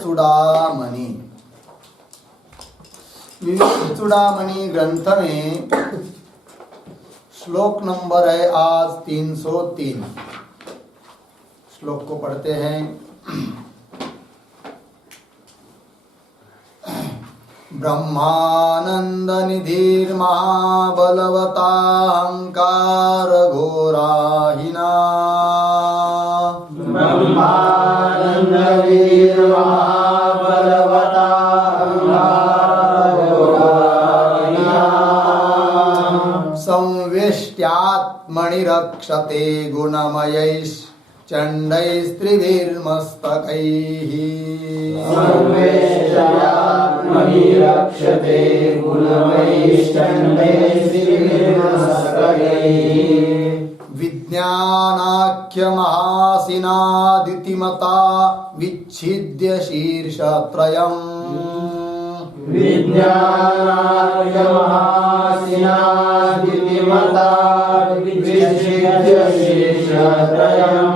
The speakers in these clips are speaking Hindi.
चूड़ामणि। विवेक चूड़ामणि ग्रंथ में श्लोक नंबर है आज 303। श्लोक को पढ़ते हैं। ब्रह्मानंद निधिर्महाबलवताहंकार घोराहिना। ब्रह्मानंद निधिर्महाबलवताहंकार घोराहिना। संवेष्ट्यात्मनि रक्षते गुणमयैश्चण्डैस्त्रिभिर्मस्तकैः। संवेष्ट्यात्मनि रक्षते गुणमयैश्चण्डैस्त्रिभिर्मस्तकैः। विज्ञानाख्यमहासिनादितिमता विच्छिद्य शीर्षत्रयम्। विज्ञानाख्यमहासिनादितिमता विच्छिद्य शीर्षत्रयम्।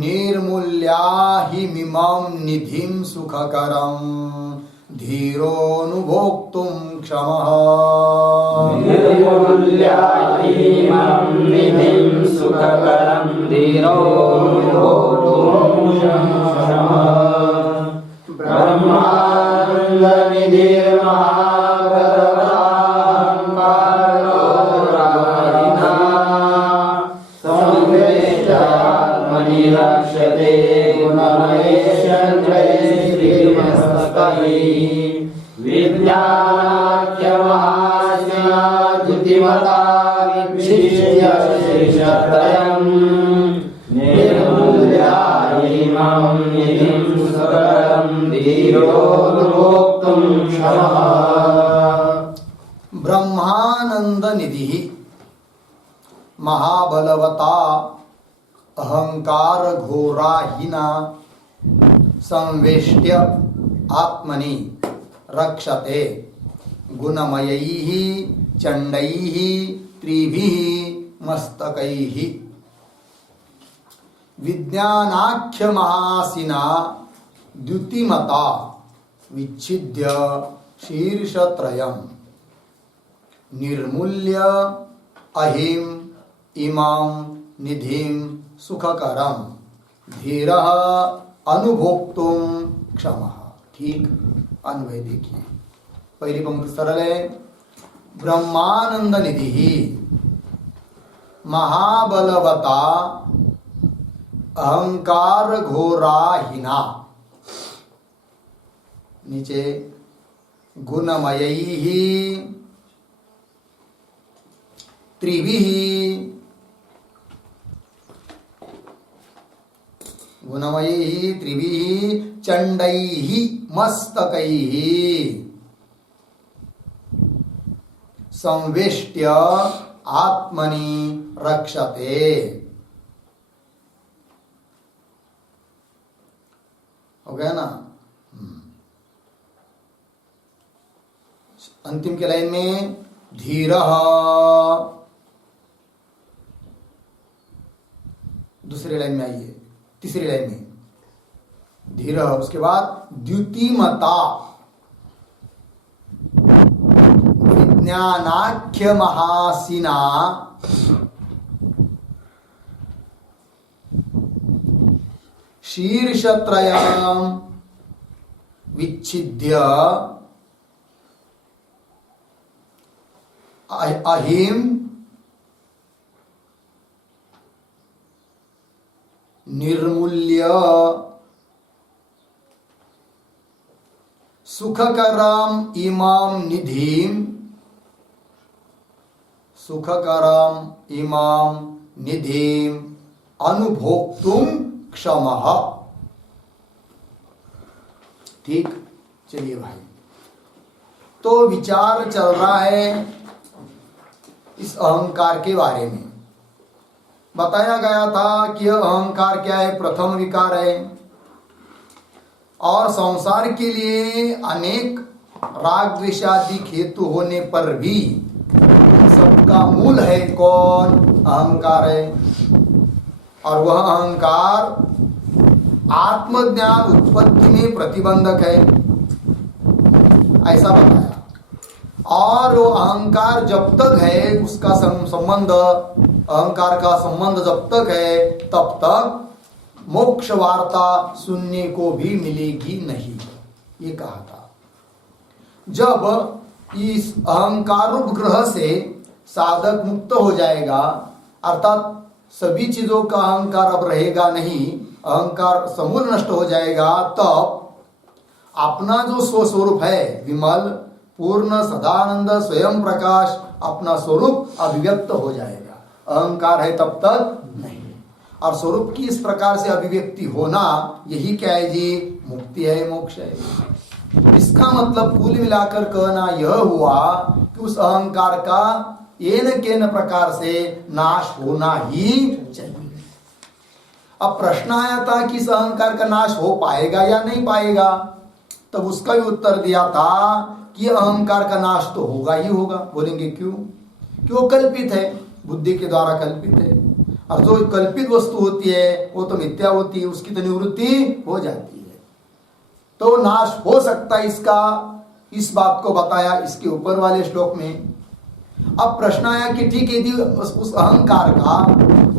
निर्मूल्याहिमिमं निधिं सुखकरं धीरोऽनुभोक्तुं क्षमः। निर्मूल्याहिमिमं निधिं सुखकरं धीरोऽनुभोक्तुं क्षमः। ब्रह्मानंद निधिर्महाबलवताहंकार घोराहिना। संवेष्ट्यात्मनि रक्षते गुणमयैश्चण्डैस्त्रिभिर्मस्तकैः। विज्ञानाख्यमहासिनादितिमता विच्छिद्य शीर्षत्रयम्। निर्मूल्याहिमं निधिं सुखकरं धीरोऽनुभोक्तुं क्षमः। ब्रह्मानंद निधि महाबलवता अहंकार घोराहिना संवेष्ट्य आत्मनि रक्षते गुणमयैः चण्डैः त्रिभिः मस्तकैः। विज्ञानाख्य महासिना द्युतिमता विच्छिद्य शीर्षत्रयम्। निर्मूल्य अहिम इमां निधिं सुखकरं धीरः अनुभोक्तुं क्षमः। ठीक अन्वय देखिए। पहली पंक्ति सरल है। ब्रह्मानंद निधि महाबलवता अहंकार घोराहिना। नीचे गुणमयैः त्रिभिः गुणमयैः त्रिभिः चण्डैः मस्तकैः संवेष्ट्य आत्मनि रक्षते। हो गया ना। अंतिम के लाइन में धीरः, दूसरी लाइन में आइए, तीसरी लाइन में धीरः, उसके बाद द्युतिमता विज्ञानाख्य महासिना शीर्षत्रयं विच्छिद्य अहिम निर्मूल्य सुखकरम इमां निधिं अनुभोक्तुं क्षमः। ठीक, चलिए भाई। तो विचार चल रहा है इस अहंकार के बारे में। बताया गया था कि यह अहंकार क्या है, प्रथम विकार है और संसार के लिए अनेक राग द्वेषादि हेतु होने पर भी इन सबका मूल है कौन? अहंकार है। और वह अहंकार आत्मज्ञान उत्पत्ति में प्रतिबंधक है, ऐसा बताया। और वो अहंकार जब तक है, उसका संबंध, अहंकार का संबंध जब तक है, तब तक मोक्ष वार्ता सुनने को भी मिलेगी नहीं, ये कहा था। जब इस अहंकार रूप ग्रह से साधक मुक्त हो जाएगा, अर्थात सभी चीजों का अहंकार अब रहेगा नहीं, अहंकार समूल नष्ट हो जाएगा, तब अपना जो स्वस्वरूप है, विमल पूर्ण सदानंद स्वयं प्रकाश, अपना स्वरूप अभिव्यक्त हो जाएगा। अहंकार है तब तक नहीं। और स्वरूप की इस प्रकार से अभिव्यक्ति होना, यही क्या है जी? मुक्ति है, मोक्ष है। इसका मतलब कुल मिलाकर कहना यह हुआ कि उस अहंकार का येन केन प्रकार से नाश होना ही चाहिए। अब प्रश्न आया था कि इस अहंकार का नाश हो पाएगा या नहीं पाएगा, तब उसका भी उत्तर दिया था कि अहंकार का नाश तो होगा ही होगा। बोलेंगे क्यों? क्यों? कल्पित है, बुद्धि के द्वारा कल्पित है, और जो कल्पित वस्तु होती है वो तो मिथ्या होती है, उसकी तो निवृत्ति हो जाती है, तो नाश हो सकता है इसका। इस बात को बताया इसके ऊपर वाले श्लोक में। अब प्रश्न आया कि ठीक है, यदि उस अहंकार का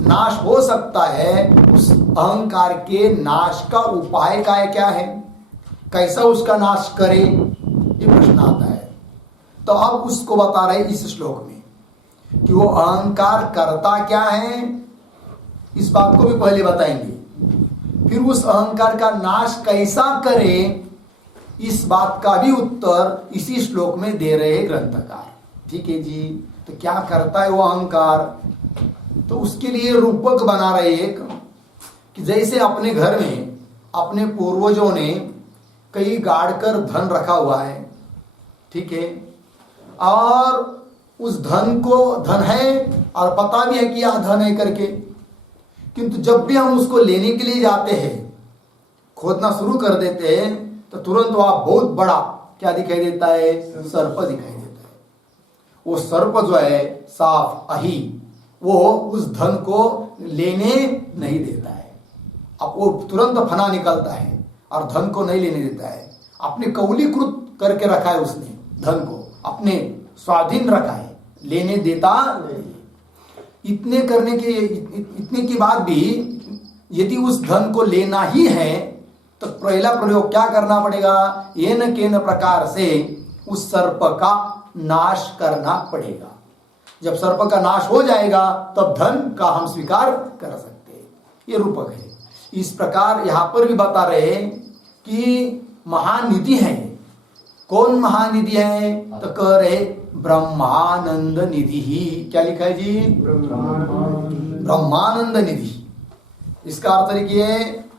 नाश हो सकता है, उस अहंकार के नाश का उपाय क्या है, कैसा उसका नाश करे, ये प्रश्न आता है। तो अब उसको बता रहे इस श्लोक में कि वो अहंकार करता क्या है, इस बात को भी पहले बताएंगे। फिर उस अहंकार का नाश कैसा करे, इस बात का भी उत्तर इसी श्लोक में दे रहे ग्रंथकार। ठीक है जी। तो क्या करता है वो अहंकार, तो उसके लिए रूपक बना रहे एक, कि जैसे अपने घर में अपने पूर्वजों ने कई गाड़कर धन रखा हुआ है, ठीक है, और उस धन को धन है और पता भी है कि यह धन है करके, किंतु जब भी हम उसको लेने के लिए जाते हैं, खोदना शुरू कर देते हैं, तो तुरंत वहां बहुत बड़ा क्या दिखाई देता है? सर्प दिखाई देता है। वो सर्प जो है साफ अही, वो उस धन को लेने नहीं देता है। अब वो तुरंत फना निकलता है और धन को नहीं लेने देता है। अपने कौलीकृत करके रखा है उसने, धन को अपने स्वाधीन रखा है, लेने देता नहीं। इतने के बाद भी यदि उस धन को लेना ही है, तो पहला प्रयोग क्या करना पड़ेगा? येन केन प्रकार से उस सर्प का नाश करना पड़ेगा। जब सर्प का नाश हो जाएगा, तब धन का हम स्वीकार कर सकते हैं। ये रूपक है। इस प्रकार यहां पर भी बता रहे कि महानिधि है। कौन महानिधि है? तो कह रहे ब्रह्मानंद निधि ही। क्या लिखा है जी? ब्रह्मानंद निधि। इसका अर्थ लिखिए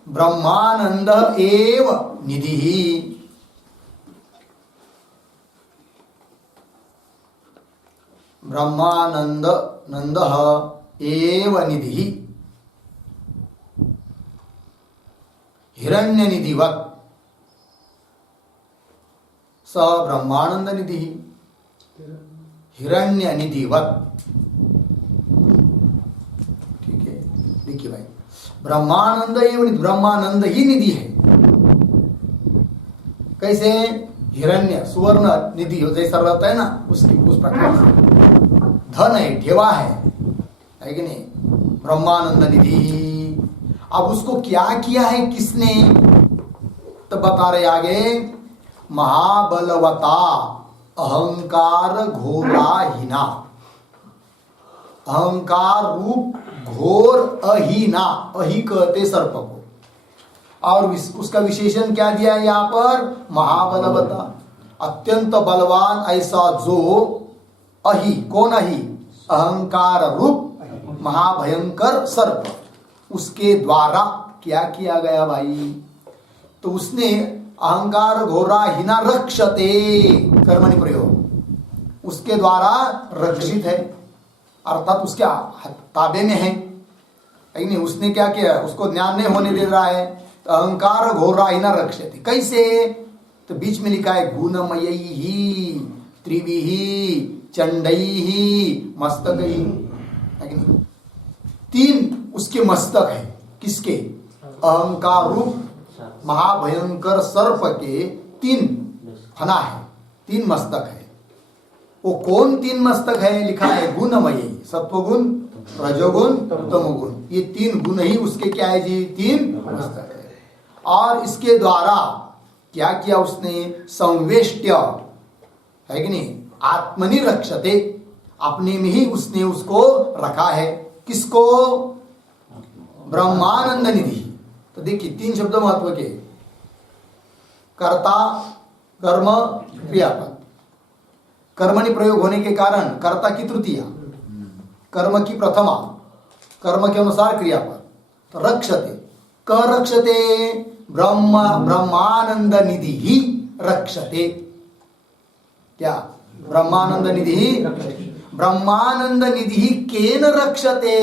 ब्रह्मानंद एव निधि ही। ब्रह्मानंद नंद एव निधि, हिरण्य निधिवत स ब्रह्मानंद निधि, हिरण्य निधिवत। ठीक है, देखिए भाई, ब्रह्मानंद एवं ब्रह्मानंद ही निधि है। कैसे? हिरण्य सुवर्ण निधि हो जैसा रहता है ना, उसकी उस प्रकार से धन है, ढेवा है कि नहीं? ब्रह्मानंद निधि। अब उसको क्या किया है किसने? तो बता रहे आगे, महाबलवता अहंकार घोराहीना, अहंकार रूप घोर अहीना, अही कहते सर्प को। और उसका विशेषण क्या दिया है यहां पर? महाबलवता, अत्यंत बलवान ऐसा जो अहि। कौन अहि? अहंकार रूप महाभयंकर सर्प, उसके द्वारा क्या किया गया भाई? तो उसने अहंकार घोराहीना रक्षते, कर्मणि प्रयोग, उसके द्वारा रक्षित है, अर्थात उसके ताबे में है। नहीं, उसने क्या किया? उसको ज्ञान नहीं होने दे रहा है। तो अहंकार घोराहीना रक्षते कैसे? तो बीच में लिखा है गुणमयी त्रिभिः चंडैः मस्तकैः। तीन उसके मस्तक है। किसके? अहंकार रूप महाभयंकर सर्प के 3 फना है, 3 मस्तक है। वो कौन 3 मस्तक है? लिखा है गुणमयी, सत्वगुण, रजोगुण, तमोगुण। ये 3 गुण ही उसके क्या है जी? 3 मस्तक है। और इसके द्वारा क्या किया उसने? संवेष्ट्य है कि नहीं, आत्मनि रक्षते, अपने में ही उसने उसको रखा है। किसको? ब्रह्मानंद निधि। तो देखिए 3 शब्द महत्व के, कर्ता, कर्म, क्रियापद। कर्मणि प्रयोग होने के कारण कर्ता की तृतीया, कर्म की प्रथमा, कर्म के अनुसार क्रियापद। तो रक्षते, क रक्षते? ब्रह्मानंद निधि ही रक्षते। क्या? ब्रह्मानंद निधि ही। ब्रह्मानंद निधि ही केन रक्षते?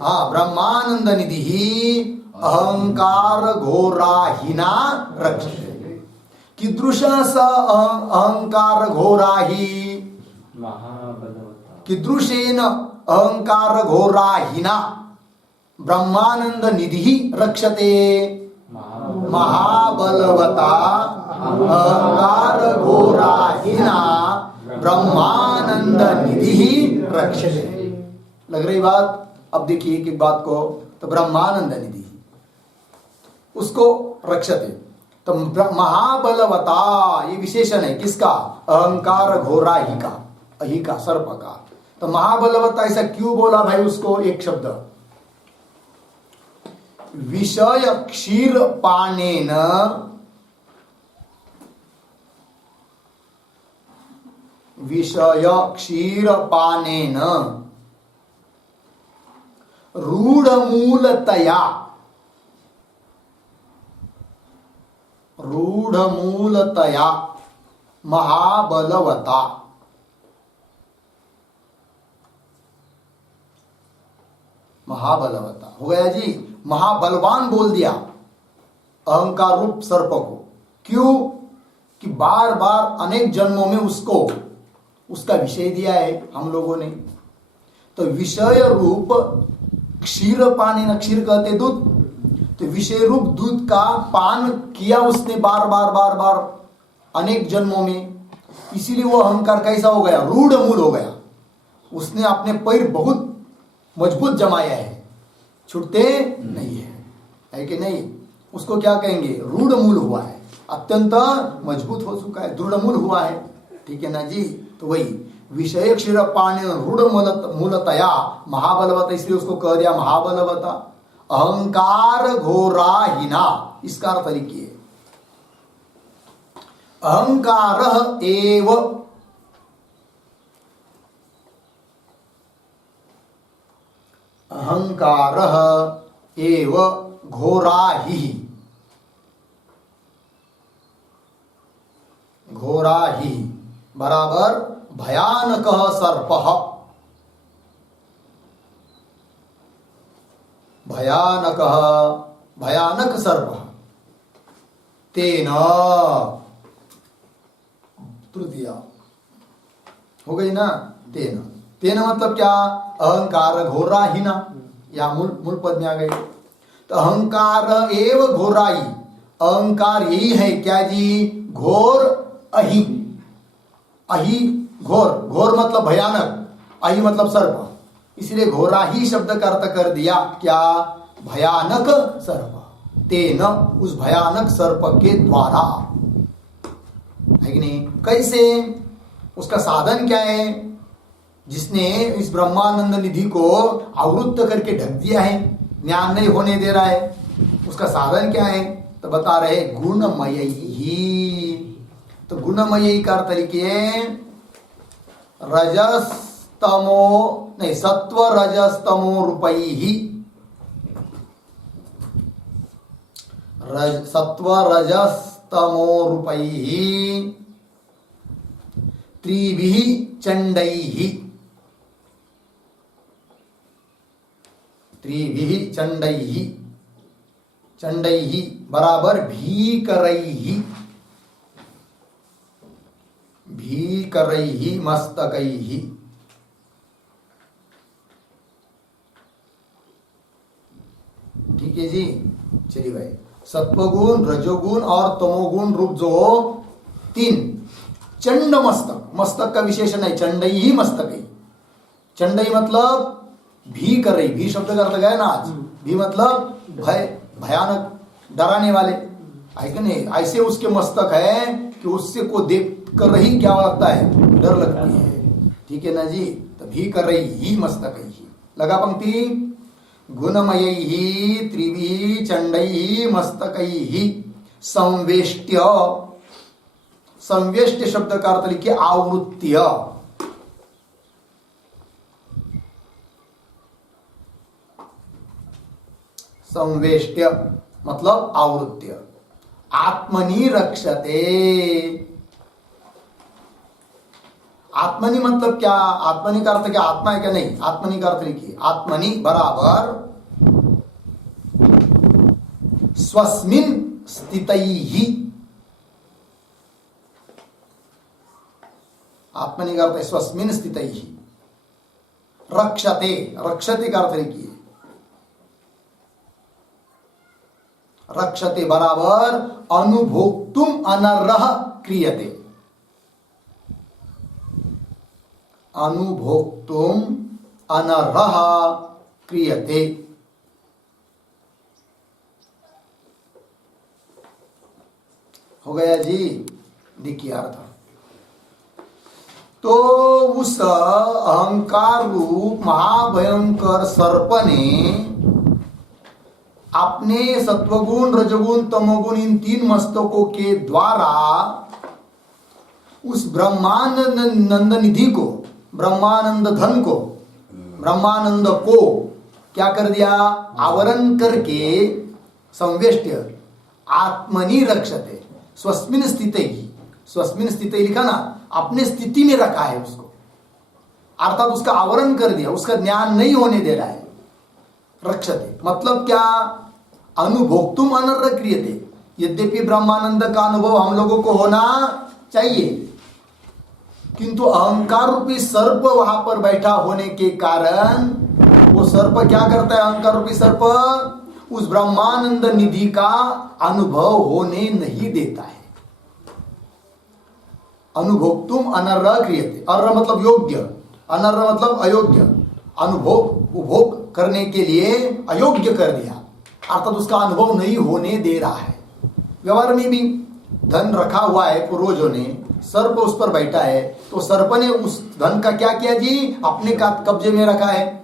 हाँ, ब्रह्मानंद निधि ही अहंकार घोराहिना रक्षते। कीदृश स अहंकार घोराही? कीदृशेन अहंकार घोराहिना ब्रह्मानंद निधि रक्षते? महाबलवता अहंकार घोराहिना ब्रह्मानंद निधि रक्षते। लग रही बात? अब देखिए एक बात को, तो ब्रह्मानंद निधि उसको रक्षते। तो महाबलवता ये विशेषण है किसका? अहंकार घोराही का, अही का, सर्प का। तो महाबलवता ऐसा क्यों बोला भाई उसको? एक शब्द, विषय क्षीर पानेन विषय क्षीर पानेन रूढ़मूलतया महाबलवता। महाबलवता हो गया जी। महाबलवान बोल दिया अहंकार रूप सर्प को। क्यों? कि बार बार अनेक जन्मों में उसको उसका विषय दिया है हम लोगों ने। तो विषय रूप क्षीर पाने न, क्षीर कहते दूध, तो विषय रूप दूध का पान किया उसने बार बार बार बार अनेक जन्मों में। इसीलिए वो अहंकार कैसा हो गया? रूढ़ मूल हो गया। उसने अपने पैर बहुत मजबूत जमाया है, छूटते नहीं है कि नहीं? उसको क्या कहेंगे? रूढ़ मूल हुआ है, अत्यंत मजबूत हो चुका है, दृढ़ मूल हुआ है। ठीक है ना जी? तो वही विषय क्षीर पाने रूढ़ मूलतया महाबलवता, इसलिए उसको कह दिया महाबलवता। अहंकार घोराहिना, इसका अर्थ लिखिए, अहंकार एव घोराहि बराबर भयानक सर्प, भयानक सर्प। तेन तृतीया हो गई ना? तेन, तेन मतलब क्या? अहंकार घोराहिना, या मूल पद में आ गई। तो अहंकार एव घोराई, अहंकार यही है क्या जी? घोर अहि, अहि घोर, घोर मतलब भयानक, अहि मतलब सर्प। इसलिए घोराही शब्द का अर्थ कर दिया क्या? भयानक सर्प। तेन, उस भयानक सर्प के द्वारा, है कि नहीं? कैसे? उसका साधन क्या है? जिसने इस ब्रह्मानंद निधि को आवृत्त करके ढक दिया है, ज्ञान नहीं होने दे रहा है, उसका साधन क्या है? तो बता रहे गुणमय ही। तो गुणमय का अर्थ लिखिए, रजस्तमो नहीं, सत्व रजस्तमो रूपैहि, सत्व रजस्तमो रूपैहि त्रिभिः चंडैहि, त्रिभिः चंडैहि, चंडैहि बराबर भीकरैहि, भीकरैहि मस्तकैहि। ठीक है जी। चलिए भाई, सत्वगुण, रजोगुण और तमोगुण रूप जो 3 चंड मस्तक, मस्तक का विशेषण है चंडई ही मस्तक है। चंडई मतलब भी कर रही, भी शब्द का अर्थ गया ना आज, भी मतलब भय, भयानक, डराने वाले, है कि नहीं? ऐसे उसके मस्तक है कि उससे को देख कर रही क्या लगता है, डर लगती है, ठीक है ना जी। तो भी कर रही ही मस्तक ही लगा पंक्ति, गुणमय ही त्रिवी चंडई मस्तक ही संवेष्ट्य, संवेष्ट्य शब्द का अर्थ लिखिए आवृत्य, संवेष्ट्य मतलब आवृत्य, आत्मनि रक्षते। आत्मनि मतलब क्या? आत्मनि का अर्थ क्या? आत्मा है क्या? नहीं, आत्मनि का अर्थ लिखिए, आत्मनि बराबर स्वस्मिन स्थितैहि, आत्मनि का अर्थ है स्वस्मिन स्थितैहि, रक्षते, रक्षते का अर्थ लिखिए, रक्षते बराबर अनुभोक्तुम अनर्ह क्रियते, अनुभोक्तुम अनर्ह क्रियते। हो गया जी, देखिए अर्थ। तो उस अहंकार रूप महाभयंकर सर्प ने अपने सत्वगुण, रजगुण, तमोगुण इन 3 मस्तकों के द्वारा उस ब्रह्मानंद निधि को, ब्रह्मानंद धन को, ब्रह्मानंद को क्या कर दिया? आवरण करके संवेष्ट्य आत्मनि रक्षते, स्वस्मिन स्थिते ही, स्वस्मिन स्थिते लिखा ना, अपने स्थिति में रखा है उसको, अर्थात उसका आवरण कर दिया, उसका ज्ञान नहीं होने दे रहा है। रक्षते मतलब क्या? अनुभोक्तुम अनर्ह क्रियते। यद्यपि ब्रह्मानंद का अनुभव हम लोगों को होना चाहिए, किंतु अहंकार रूपी सर्प वहां पर बैठा होने के कारण वो सर्प क्या करता है? अहंकार रूपी सर्प उस ब्रह्मानंद निधि का अनुभव होने नहीं देता है। अनुभोक्तुम अनर्ह क्रियते, अर्ह मतलब योग्य, अनर्ह मतलब अयोग्य, अनुभोग उपभोग करने के लिए अयोग्य कर दिया, अर्थात उसका अनुभव नहीं होने दे रहा है। व्यवहार में भी धन रखा हुआ है पूर्वजों ने, सर्प उस पर बैठा है, तो सर्प ने उस धन का क्या किया जी? अपने का कब्जे में रखा है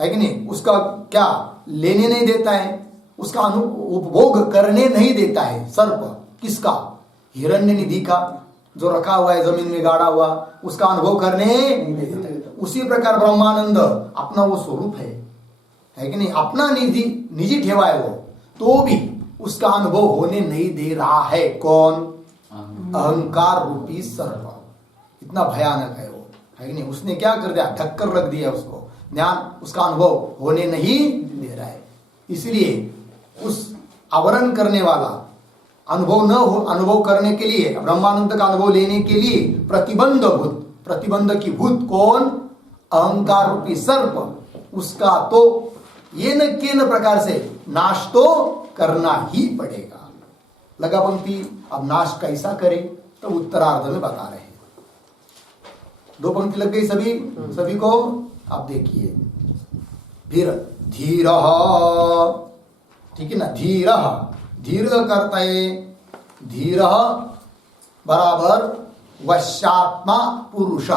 कि नहीं? उसका क्या लेने नहीं देता है, उसका उपभोग करने नहीं देता है सर्प। किसका? हिरण्य निधि का, जो रखा हुआ है जमीन में गाड़ा हुआ, उसका अनुभव करने नहीं देता है। उसी प्रकार ब्रह्मानंद अपना वो स्वरूप है कि नहीं? अपना निजी ठेवा है वो, तो भी उसका अनुभव होने नहीं दे रहा है। कौन? अहंकार रूपी सर्प। इतना भयानक है वो, है कि नहीं? उसने क्या कर दिया? ढककर रख दिया उसको, ज्ञान उसका अनुभव होने नहीं दे रहा है। इसलिए उस आवरण करने वाला अनुभव न हो, अनुभव करने के लिए, ब्रह्मानंद का अनुभव लेने के लिए प्रतिबंध भूत, प्रतिबंध की भूत कौन? अहंकार रूपी सर्प। उसका तो ये न के न प्रकार से नाश तो करना ही पड़ेगा। लगा पंक्ति। अब नाश कैसा करे तो उत्तरार्ध में बता रहे हैं। 2 पंक्ति लग गई सभी को। अब देखिए फिर धीर, ठीक है ना? धीर, धीर करता है, धीर बराबर वश्यात्मा पुरुष।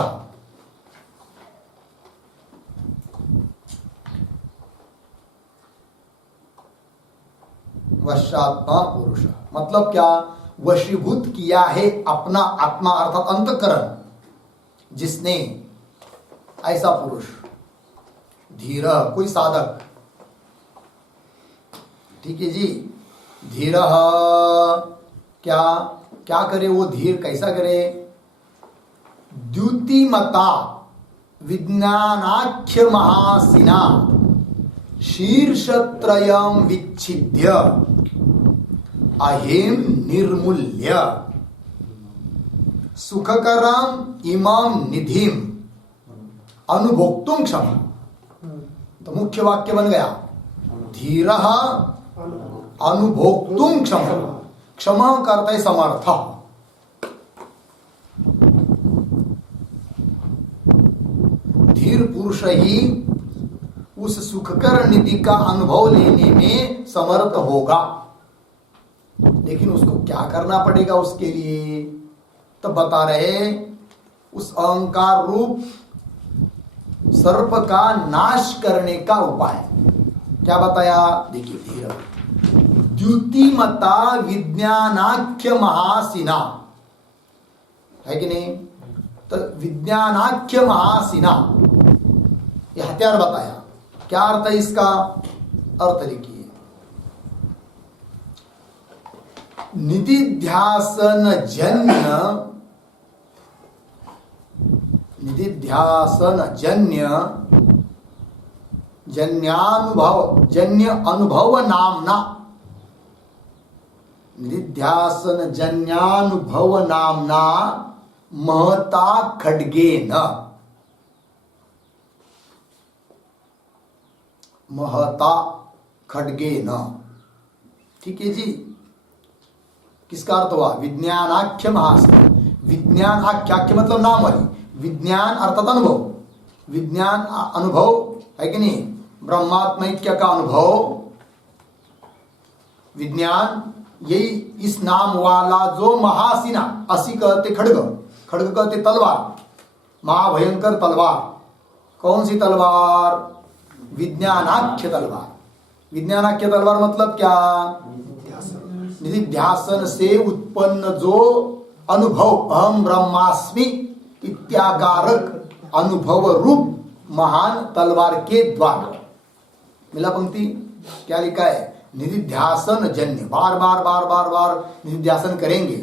वश्यात्मा पुरुष मतलब क्या? वशीभूत किया है अपना आत्मा अर्थात अंतःकरण जिसने, ऐसा पुरुष। धीर कोई साधक, ठीक है जी। धीर क्या क्या करे वो? धीर कैसा करे? द्युतिमता विज्ञानाख्य महासिना शीर्षत्रयं विच्छिद्य अहेम निर्मूल्य सुखकरम इमाम निधिम अनुभोक्तुम क्षमा। तो मुख्य वाक्य बन गया धीरः अनुभोक्तुम क्षम, क्षम करते समर्थ। धीर पुरुष ही उस सुखकर निधि का अनुभव लेने में समर्थ होगा। लेकिन उसको क्या करना पड़ेगा उसके लिए? तो बता रहे उस अहंकार रूप सर्प का नाश करने का उपाय क्या बताया? देखिए, धीर द्युतिमता विज्ञानाख्य महासिना, है कि नहीं? तो विज्ञानाख्य महासिना ये हथियार बताया। क्या अर्थ है इसका? अर्थ लिखिए, निधिध्यासन जन्य जन्य अनुभव नामना, निधिध्यासन जन्यानुभव नामना महता खड्गेन, महता खड्गेन। ठीक है जी। किसका अर्थ हुआ? विज्ञानाख्य महासिना। विज्ञान आख्याख्य मतलब नाम वाली, विज्ञान अर्थात अनुभव, विज्ञान अनुभव है कि नहीं? ब्रह्मात्मैक्य का अनुभव, विज्ञान, यही इस नाम वाला जो महासिना, असी कहते खड्ग, खड्ग कहते तलवार, महाभयंकर तलवार। कौन सी तलवार? विज्ञानाख्य तलवार। विज्ञानाख्य तलवार मतलब क्या? निधिध्यासन से उत्पन्न जो अनुभव, अहम ब्रह्मास्मि इत्याकारक अनुभव रूप महान तलवार के द्वारा। मिला पंक्ति? क्या लिखा है? निधिध्यासन जन्य, बार बार बार बार बार निधिध्यासन करेंगे।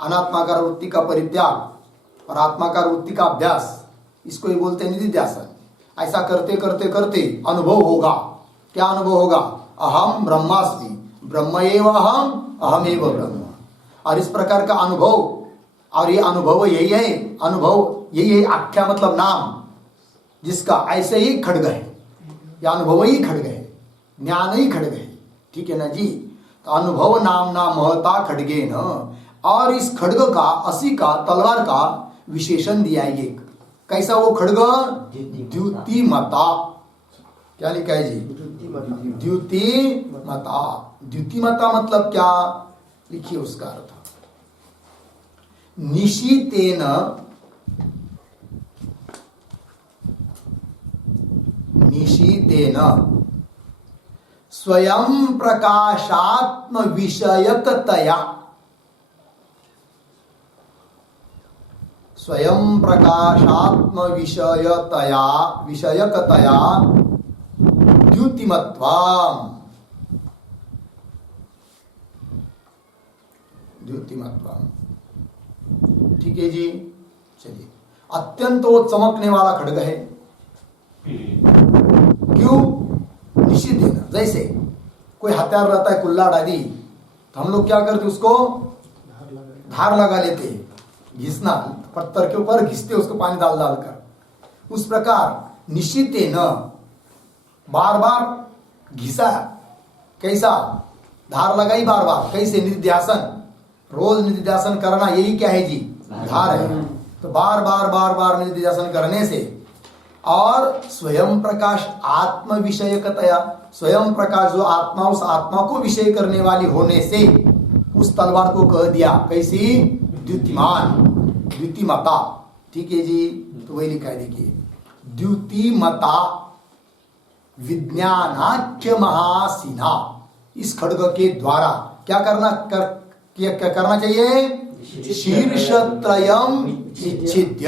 अनात्माकार वृत्ति का परित्याग और आत्माकार वृत्ति का अभ्यास, इसको ही बोलते हैं निधिध्यासन। ऐसा करते करते करते अनुभव होगा। क्या अनुभव होगा? अहम ब्रह्मास्मि, ब्रह्म एव अहम, अहम एव ब्रह्म। और इस प्रकार का अनुभव, और ये अनुभव यही है, अनुभव यही है, आख्या मतलब नाम, जिसका ऐसे ही खड्ग है, या अनुभव ही खड्ग है, ज्ञान ही खड्ग है। ठीक है ना जी? तो अनुभव नाम ना महता खड्गे न, और इस खड्ग का, असी का, तलवार का विशेषण दिया है एक। कैसा वो खड्ग? द्युतिमता। क्या लिखा है जी? द्युतिमता। द्युतिमता मतलब क्या? लिखिए उसका अर्थ, निशीतेन स्वयं प्रकाशात्म विषयकतया, स्वयं प्रकाशात्म विषयकतया द्युतिमत्वाम्, द्युतिमत्वाम्। ठीक है जी। चलिए, अत्यंत वो चमकने वाला खड्ग है। क्यों? निश्चित है ना। जैसे कोई हथियार रहता है, कुल्हाड़ आदि, तो हम लोग क्या करते? उसको धार लगा लेते, घिसना, पत्थर के ऊपर घिसते उसको पानी डाल डालकर। उस प्रकार निश्चित है न, बार बार घिसा, कैसा? धार लगाई बार बार। कैसे? निधिध्यासन, रोज निधिध्यासन करना, यही क्या है जी? धार है। तो बार बार बार बार निधिध्यासन करने से, और स्वयं प्रकाश आत्म विषयकतया, स्वयं प्रकाश जो आत्मा, उस आत्मा को विषय करने वाली होने से उस तलवार को कह दिया कैसी? द्युतिमान, द्युतिमता। ठीक है जी। तो वही लिखा है, देखिए, द्युतिमता विज्ञानाख्य महासिना। इस खड्ग के द्वारा क्या करना चाहिए? शीर्षत्रयम् इच्छिद्य।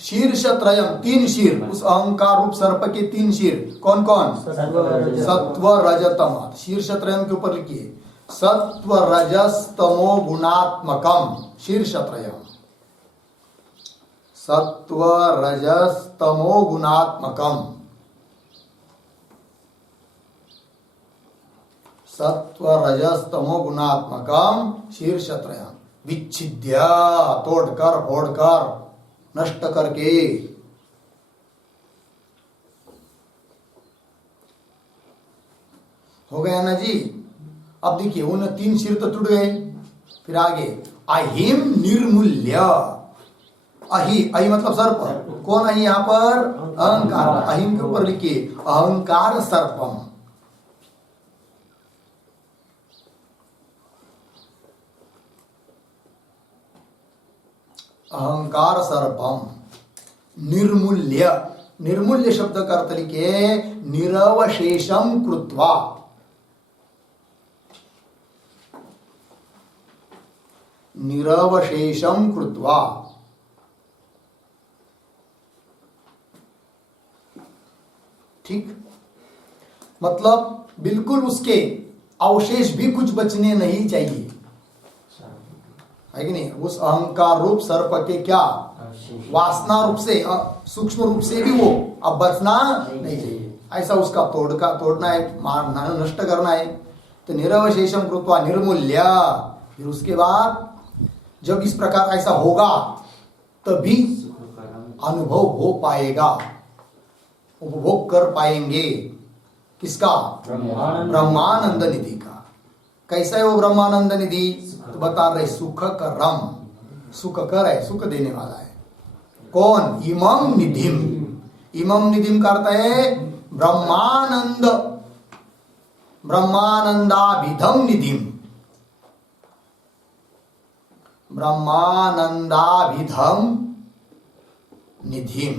शीर्षत्रयम्, तीन शीर, उस अहंकार रूप सर्प के तीन शीर। कौन कौन? सत्व रजतम। शीर्षत्रयम् के ऊपर लिखिए, सत्व रजस्तमो गुणात्मकम शीर्षत्रयम्, सत्व रजस्तमो गुणात्मकम, सत्व रजस्तमो गुणात्मकम शीर्षत्रयम् विच्छिद्य, तोड़कर फोड़कर नष्ट करके। हो गया ना जी। अब देखिए उन 3 सिर तो टूट गए। फिर आगे अहिम निर्मूल्य। अहि, अहि मतलब सर्प। कौन अहि यहाँ पर? अहंकार। अहिम के ऊपर लिखिए अहंकार सर्पम। अहंकार सर्पम निर्मूल्य। निर्मूल्य शब्द का अर्थ लिखिए निरवशेषम कृत्वा। निरवशेषम कृत्वा। ठीक, मतलब बिल्कुल उसके अवशेष भी कुछ बचने नहीं चाहिए, है कि नहीं? उस अहंकार रूप सर्प के क्या वासना रूप से, सूक्ष्म रूप से भी वो अब बचना नहीं चाहिए। ऐसा उसका तोड़ना है, मारना, नष्ट करना है। तो निरवशेषम कृत्वा निर्मूल्य। फिर उसके बाद जब इस प्रकार ऐसा होगा तभी अनुभव हो पाएगा, उपभोग कर पाएंगे। किसका? ब्रह्मानंद निधि का। कैसा है वो ब्रह्मानंद निधि? तो बता रहे सुख करम, सुख कर है, सुख देने वाला है। कौन? इमम निधिम। इमम निधिम करता है ब्रह्मानंद, ब्रह्मानंदाभिधम निधिम। ब्रह्मानंदाभिधम निधिम।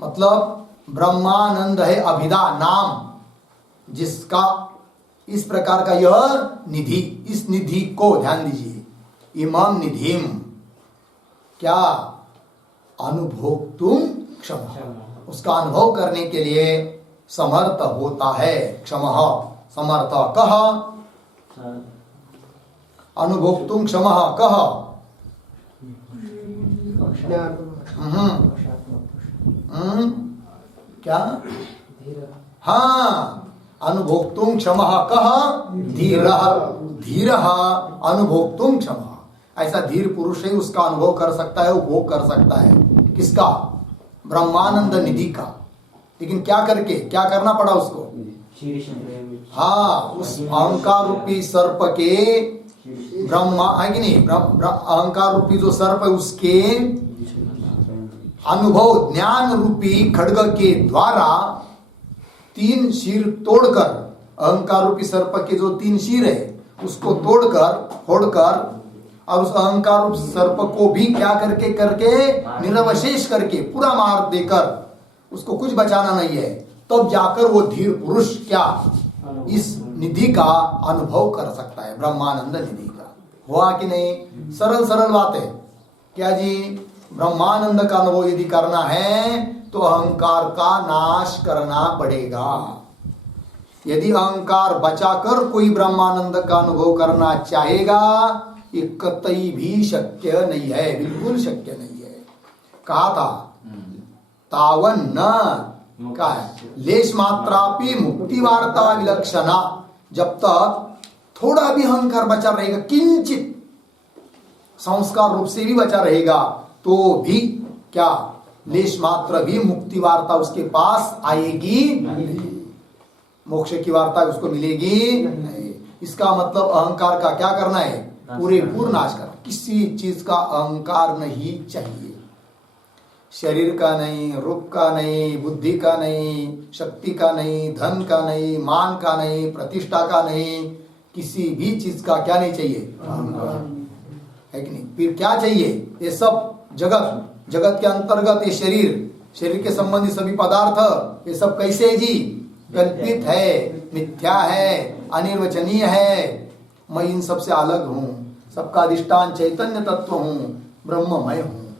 मतलब ब्रह्मानंद है अभिधा नाम, जिसका इस प्रकार का यह निधि, इस निधि को ध्यान दीजिए, इमम निधिम क्या? अनुभोक्तुम क्षम, उसका अनुभव करने के लिए समर्थ होता है। क्षमः समर्थ कह, अनुभोक्तुम क्षमः कह। क्या? हाँ, अनुभोक्तुम क्षमः कह धीरः। धीरः अनुभोक्तुम क्षमः। ऐसा धीर पुरुष ही उसका अनुभव कर सकता है, उपभोग कर सकता है। किसका? ब्रह्मानंद निधि का। लेकिन क्या करके, क्या करना पड़ा उसको? हाँ, उस अहंकार रूपी सर्प के, ब्रह्मा है कि नहीं, अहंकार रूपी जो सर्प है उसके अनुभव ज्ञान रूपी खड्ग के द्वारा 3 शीर तोड़कर, अहंकार रूपी सर्प के जो 3 शीर है उसको फोड़कर और उस अहंकार रूप सर्प को भी क्या करके निरवशेष करके पूरा मार देकर उसको कुछ बचाना नहीं है, तब जाकर वो धीर पुरुष क्या इस निधि का अनुभव कर सकता है, ब्रह्मानंद निधि का। हुआ कि नहीं? सरल सरल बात है। क्या जी? ब्रह्मानंद का अनुभव यदि करना है तो अहंकार का नाश करना पड़ेगा। यदि अहंकार बचाकर कोई ब्रह्मानंद का अनुभव करना चाहेगा, ये कतई भी शक्य नहीं है, बिल्कुल शक्य नहीं है। कहा था तावन न का है लेश मात्रापि मुक्ति वार्ता विलक्षणा। जब तक थोड़ा भी अहंकार बचा रहेगा, किंचित संस्कार रूप से भी बचा रहेगा, तो भी क्या लेश मात्र भी मुक्ति वार्ता उसके पास आएगी नहीं, मोक्ष की वार्ता उसको मिलेगी नहीं। इसका मतलब अहंकार का क्या करना है? पूरे पूर्ण नाश करना। किसी चीज का अहंकार नहीं चाहिए, शरीर का नहीं, रूप का नहीं, बुद्धि का नहीं, शक्ति का नहीं, धन का नहीं, मान का नहीं, प्रतिष्ठा का नहीं, किसी भी चीज का क्या नहीं चाहिए? अहंकार है कि नहीं? फिर क्या चाहिए? ये सब जगत के अंतर्गत ये शरीर के संबंधी सभी पदार्थ, ये सब कैसे जी? कल्पित है, मिथ्या है, अनिर्वचनीय है। मैं इन सब से अलग हूँ, सबका अधिष्ठान चैतन्य तत्व हूँ, ब्रह्ममय हूँ।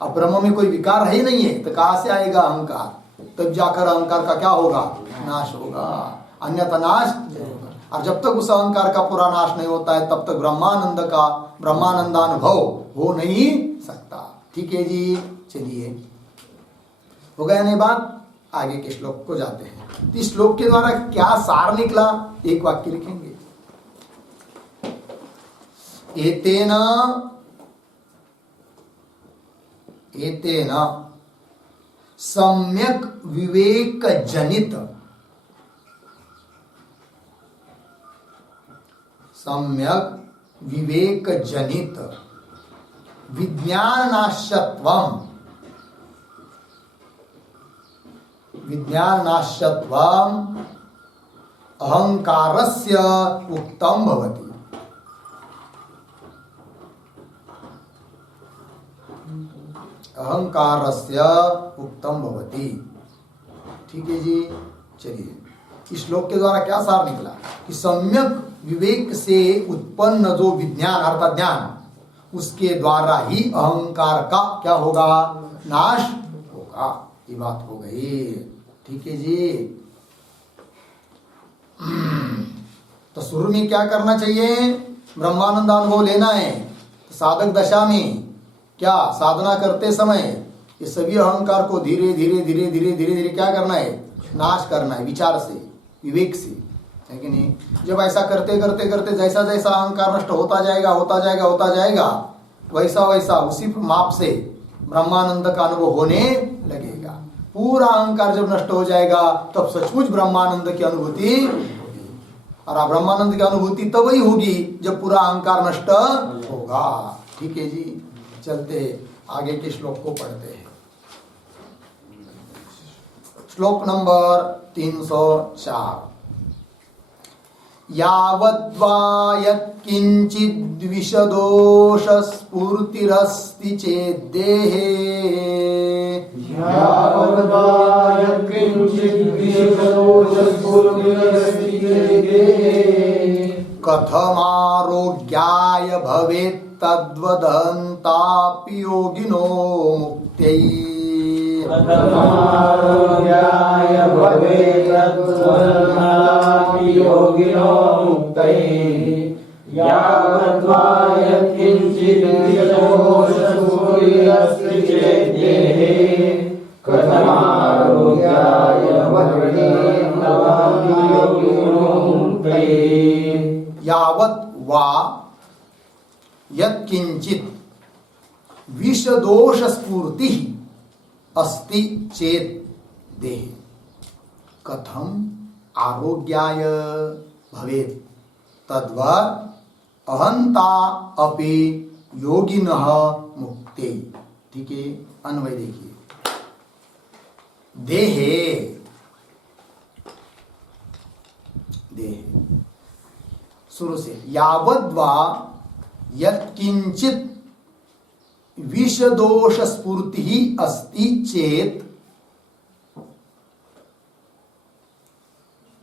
अब ब्रह्म में कोई विकार है ही नहीं है, तो कहाँ से आएगा अहंकार? तब जाकर अहंकार का क्या होगा? नाश होगा, अन्यथा नाश नहीं होगा। और जब तक उस अहंकार का पूरा नाश नहीं होता है, तब तक ब्रह्मानंदानुभव हो नहीं सकता। ठीक है जी, चलिए, हो गया नहीं बात? आगे के श्लोक को जाते हैं। इस श्लोक के द्वारा क्या सार निकला? एक वाक्य लिखेंगे। एतेन सम्यक विवेक जनित, सम्यक विवेक जनित विज्ञानाश्यत्वम, विज्ञानाश्यत्वम अहंकारस्य उक्तम भवति। अहंकारस्य उक्तम भवति। ठीक है जी। चलिए, इस श्लोक के द्वारा क्या सार निकला कि सम्यक विवेक से उत्पन्न जो विज्ञान अर्थात ज्ञान, उसके द्वारा ही अहंकार का क्या होगा, नाश होगा। ये बात हो गई। ठीक है जी। तो शुरू में क्या करना चाहिए, ब्रह्मानंद अनुभव लेना है। तो साधक दशा में क्या साधना करते समय ये सभी अहंकार को धीरे धीरे धीरे धीरे धीरे धीरे क्या करना है, नाश करना है, विचार से, विवेक से, है कि नहीं। जब ऐसा करते करते करते जैसा जैसा अहंकार नष्ट होता जाएगा होता जाएगा होता जाएगा, वैसा वैसा उसी माप से ब्रह्मानंद का अनुभव होने लगेगा। पूरा अहंकार जब नष्ट हो जाएगा तब सचमुच ब्रह्मानंद की अनुभूति होगी। और ब्रह्मानंद की अनुभूति तब ही होगी जब पूरा अहंकार नष्ट होगा। ठीक है जी। चलते आगे के श्लोक को पढ़ते हैं। श्लोक नंबर 304। यावद्वा यत्किंचिद् विषदोष स्फूर्तिरस्ति चेद्देहे, यावद्वा यत्किंचिद् विषदोष स्फूर्तिरस्ति चेद्देहे, कथमारोग्याय भवेत् तद्वदन्तापि योगिनो मुक्त्यै। कथमारोग्याय भवेत् तद्वदन्तापि योगिनो मुक्त्यै। यावद्वा यत्किंचिद् विषदोष स्फूर्तिरस्ति चेद्देहे, कथमारोग्याय भवेत् तद्वदन्तापि योगिनो मुक्त्यै। यावत् वा यत्किंचित् विषदोष स्फूर्ति अस्ति चेत् देहे, कथम आरोग्याय भवेत् तद्वत् अहंता अपि योगिनः मुक्ते। ठीक है। अन्वय देखिए। देहे, देहे शुरू से, यावद्वा यत्किंचित् विषदोष स्फूर्ति ही अस्ति चेत,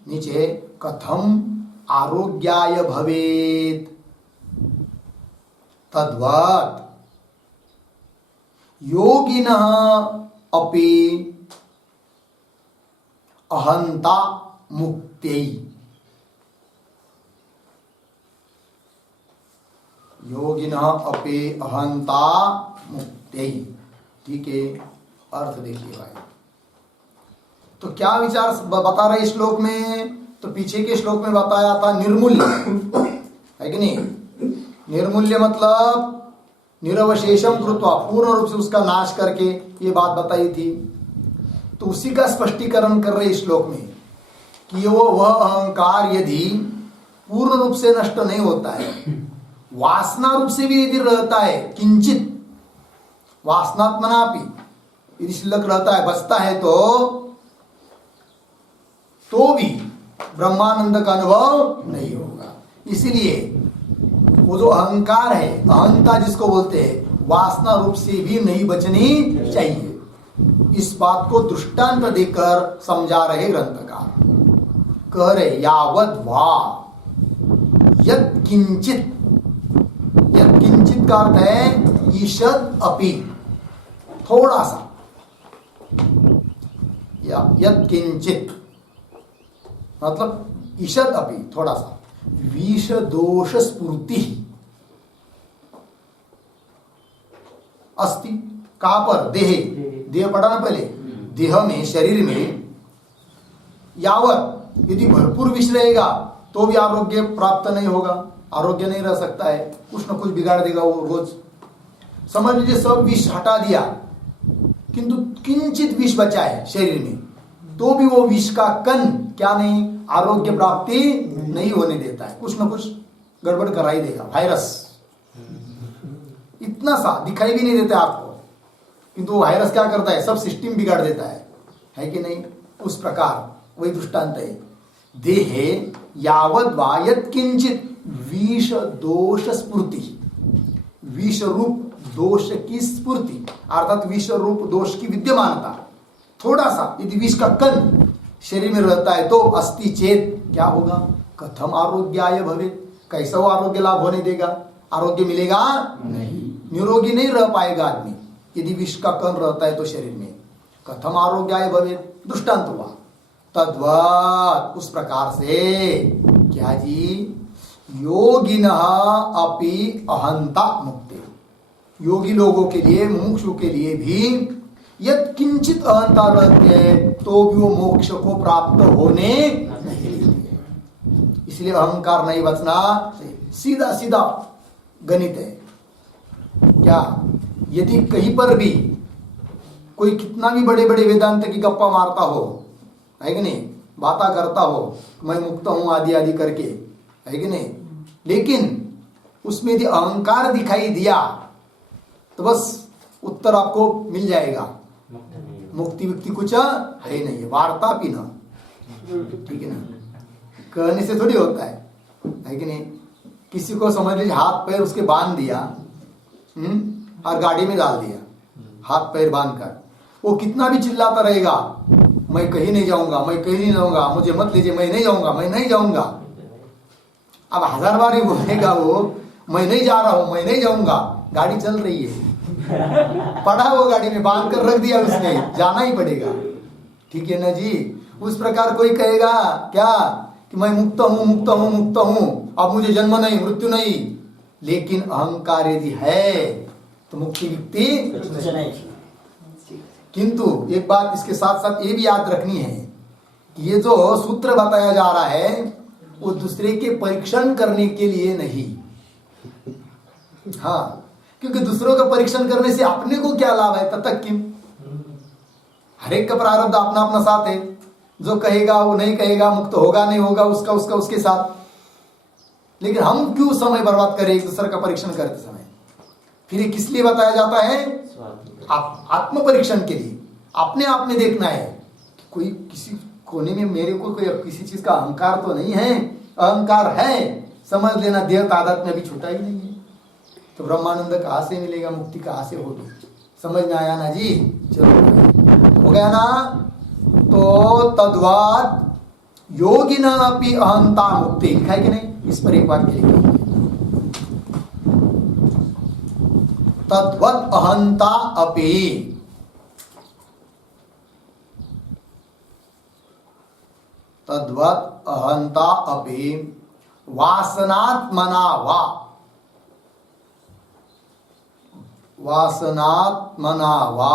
नीचे कथम आरोग्याय भवेत् तद्वत् योगिनः अपि अहंता मुक्त्यै। योगिनः अपि अहंता मुक्त्यै। ठीक है। अर्थ देखिए भाई। तो क्या विचार बता रहे श्लोक में, तो पीछे के श्लोक में बताया था निर्मूल्य, है कि नहीं। निर्मूल्य मतलब निरवशेषम कृत्वा, पूर्ण रूप से उसका नाश करके, ये बात बताई थी। तो उसी का स्पष्टीकरण कर रहे श्लोक में कि वह अहंकार यदि पूर्ण रूप से नष्ट नहीं होता है, वासना रूप से भी यदि रहता है, किंचित वासनात्मनापि यदि शिल्लक रहता है, बचता है, तो भी ब्रह्मानंद का अनुभव नहीं होगा। इसीलिए वो जो अहंकार है, अहंता जिसको बोलते हैं, वासना रूप से भी नहीं बचनी चाहिए। इस बात को दृष्टांत देकर समझा रहे ग्रंथकार। कह रहे यावद वा यत्किंचित, यत्किंचित का अर्थ है ईषद अपि, थोड़ा सा, या यत्किंचित मतलब ईषद अपि, थोड़ा सा, विष दोष स्फूर्ति अस्ति। कहां पर, देहे, देह पढ़ा ना पहले, देह में, शरीर में, यावत यदि भरपूर विष रहेगा तो भी आरोग्य प्राप्त नहीं होगा, आरोग्य नहीं रह सकता है, कुछ ना कुछ बिगाड़ देगा वो रोज। समझ लीजिए सब विष हटा दिया किंतु किंचित विष बचा है शरीर में, तो भी वो विष का कण क्या नहीं, आरोग्य प्राप्ति नहीं होने देता है, कुछ ना कुछ गड़बड़ करा ही देगा। वायरस इतना सा दिखाई भी नहीं देता आपको, किंतु वो वायरस क्या करता है, सब सिस्टम बिगाड़ देता है कि नहीं। उस प्रकार वही दृष्टांत है। देहे यावद वायत किंचित विष दोष स्फूर्ति, विष रूप दोष की स्फूर्ति अर्थात विष रूप दोष की विद्यमानता, थोड़ा सा यदि विष का कण शरीर में रहता है तो अस्ति चेत क्या होगा, कथम आरोग्याय भवेत्, कैसा वो आरोग्य लाभ होने देगा, आरोग्य मिलेगा नहीं, निरोगी नहीं रह पाएगा आदमी यदि विष का कण रहता है तो शरीर में। कथम आरोग्याय भवेत्, दृष्टांत हुआ। तद्वत् उस प्रकार से क्या जी, योगिनः अपि अहंता मुक्ते, योगी लोगों के लिए, मुमुक्षु के लिए भी यद किंचित अहंता रहती है तो भी वो मोक्ष को प्राप्त होने नहीं देते। इसलिए अहंकार नहीं बचना, सीधा सीधा गणित है। क्या यदि कहीं पर भी कोई कितना भी बड़े बड़े वेदांत की गप्पा मारता हो, है कि नहीं, बातें करता हो, मैं मुक्त हूं आदि आदि करके, है कि नहीं, लेकिन उसमें यदि अहंकार दिखाई दिया तो बस उत्तर आपको मिल जाएगा, मुक्ति व्यक्ति कुछ है नहीं है, वार्ता भी ना, ठीक है ना, कहने से थोड़ी होता है कि नहीं। किसी को समझ लीजिए हाथ पैर उसके बांध दिया और गाड़ी में डाल दिया, हाथ पैर बांध कर, वो कितना भी चिल्लाता रहेगा, मैं कहीं नहीं जाऊंगा, मैं कहीं नहीं जाऊंगा, मुझे मत लीजिए, मैं नहीं जाऊंगा, मैं नहीं जाऊंगा। अब 1000 बार ही बोलेगा वो, मैं नहीं जा रहा हूं, मैं नहीं जाऊंगा, गाड़ी चल रही है, पड़ा वो गाड़ी में बांध कर रख दिया उसने, जाना ही पड़ेगा, ठीक है ना जी। उस प्रकार कोई कहेगा क्या कि मैं मुक्त हूं, मुक्त हूं, मुक्त हूं, अब मुझे जन्म नहीं, मृत्यु नहीं, लेकिन अहंकार यदि है तो मुक्ति व्यक्ति। किंतु एक बात इसके साथ साथ ये भी याद रखनी है कि ये जो सूत्र बताया जा रहा है वो दूसरे के परीक्षण करने के लिए नहीं, हाँ, क्योंकि दूसरों का परीक्षण करने से अपने को क्या लाभ है, तब तक क्यों, हर एक का प्रारब्ध अपना अपना साथ है, जो कहेगा वो नहीं कहेगा, मुक्त होगा नहीं होगा उसका उसका उसके साथ। लेकिन हम क्यों समय बर्बाद करें एक दूसरे का परीक्षण करते समय। फिर ये किस लिए बताया जाता है, आत्म परीक्षण के लिए, अपने आप में देखना है कि कोई किसी कोने में मेरे को कोई किसी चीज का अहंकार तो नहीं है, अहंकार है समझ लेना, देह तादात में भी छूटा ही नहीं है, तो ब्रह्मानंद कहाँ से मिलेगा, मुक्ति कहाँ से होगी, समझ में आया ना जी। चलो हो गया ना। तो तद्वत् योगिना अपि अहंता मुक्ति, लिखा है कि नहीं, इस पर एक बात लिखी, तद्वत् अहंता अपि, तद्वत् अहंता अपि वासनात्मना वा, वासनात्मना वा